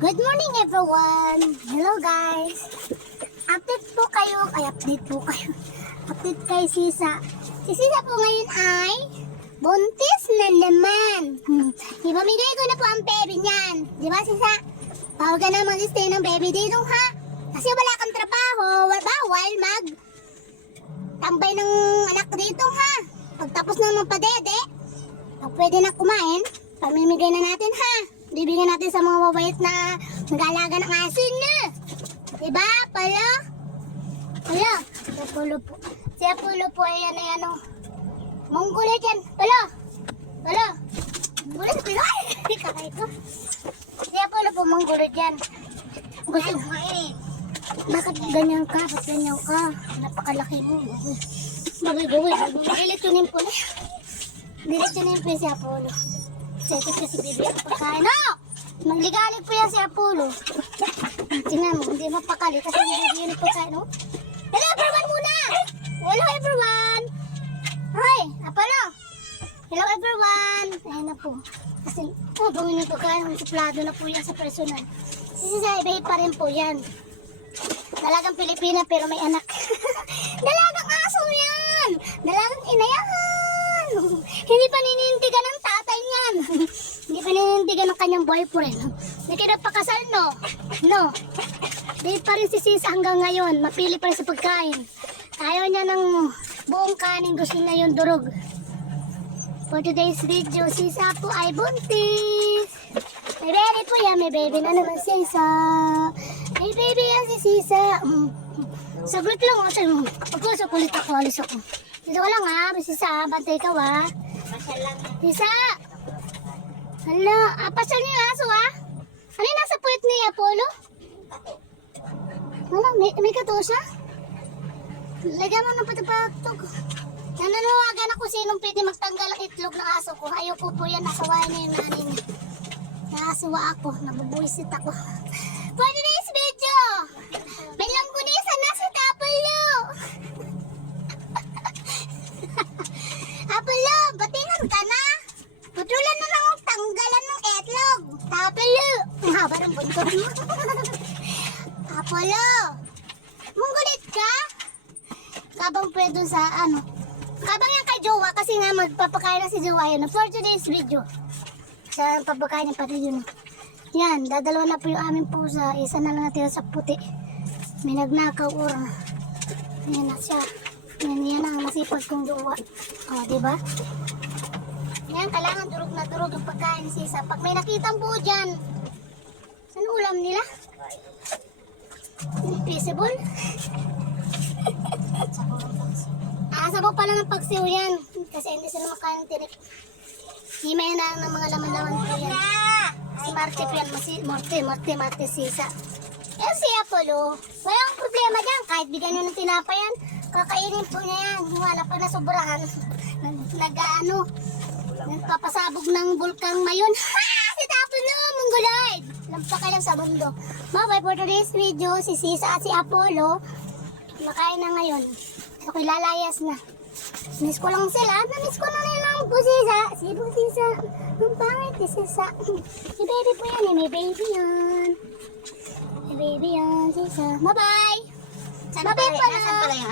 Good morning everyone! Hello guys! Update po kayo Update kay Sisa. Si Sisa po ngayon ay buntis na naman. Ibamigay ko na po ang baby niyan. Di ba Sisa? Bawal ka na mag-stay ng baby dito ha? Kasi wala kang trabaho. Bawal tambay ng anak dito ha? Pagtapos na magpadede, pag pwede na kumain, pamimigay na natin ha? Bibigyan natin sa mga mabait na nag-aalaga ng asin na. Diba, Apollo? Apollo? Si Apollo po. Si Apollo po ay ano. Monggulit yan. Apollo? Apollo? Monggulit? Apollo? Ay, kakay ko. Si Apollo po, monggulit yan. Gusto mo eh. Bakit ganyan ka? Bakit ganyan ka? Napakalaki mo. Bagay-bagay. Diretsunin po na. Diretsunin po si Apollo. Setis kasi bibigyan ko pagkain. No! Magligalig po yan si Apollo. Tingnan mo, hindi mapakali kasi bibigyan ko pagkain. No? Hello everyone muna! Hello everyone! Hi! Apollo! Hello everyone! Ayan na po. Kasi, bangin yung pagkain. Suplado na po yan sa personal. Sisisay pa rin po yan. Dalagang Pilipina pero may anak. Dalagang aso yan! Dalagang inayahan! Hindi pa ninindigan ng tatay niyan. Hindi pa ninindigan ng kanyang boyfriend. Hindi kayo nagpakasal, no? No. Di pa rin si Sisa hanggang ngayon. Mapili pa rin sa pagkain. Ayaw niya ng buong kanin. Gusto niya yung durog. For today's video, Sisa po ay buntis. May baby po yan. May baby na naman si Sisa. May baby yan si Sisa. Saglit lang. Pagkusa kulit ako. Alis ako. Dito ka lang ha. Sisa, bantay ka ha. Sisa! Hala, pasal niyo yung aso ha? Ano yung nasa puwet ni Apollo? Hala, may kato siya? Lagyan mo ng patapatog. Nananawagan ako sinong pwede magtanggal ang itlog ng aso ko. Ayoko po yan, nasawayan niya yung nanay niya. Nakasiwa ako, nabubuisit ako. For today's video, may langgunisan na si Apollo. Apollo, batingan ka na. Putulan na lang ang tanggalan ng itlog. Apollo, ang haba ng buntot mo. Apollo, munggulit ka? Kabang pwede sa ano. Kabang yan kay Jowa kasi nga magpapakain na si Jowa yun. For today's video. Sa papakain niya pati yun. Yan, dadalawa na po yung aming pusa. Isa na lang natin sa puti. May nagnakaw or. Yan na siya. Yan ang masipag kong Jowa. O, diba? Yan, kailangan durog na durog yung pagkain ni Sisa. Pag may nakitang buo dyan, saan ulam nila? Invisible? Sabog pala ng pagsiw yan. Kasi hindi sila makain ng tinik. Himay na ng mga laman-laman po yan. Si Marte po yan. Marte, Sisa. Eh, si Apollo, walang problema dyan. Kahit bigyan nyo ng tinapa yan, kakainin po niya yan. Wala pa nasobrahan. Nagpapasabog ng bulkang mayon. Ha! Si Apollo, mongoloid! Lampa ka lang sa mundo. Bye-bye for today's video. Si Sisa at si Apollo, makain na ngayon. Ako'y lalayas na. Miss ko lang sila. Na-miss ko na rin ang Sisa. Si Sisa. Ang pangit ni Sisa. Si baby po yan. May baby yan. May baby yan, Sisa. Bye-bye! Bye-bye po na.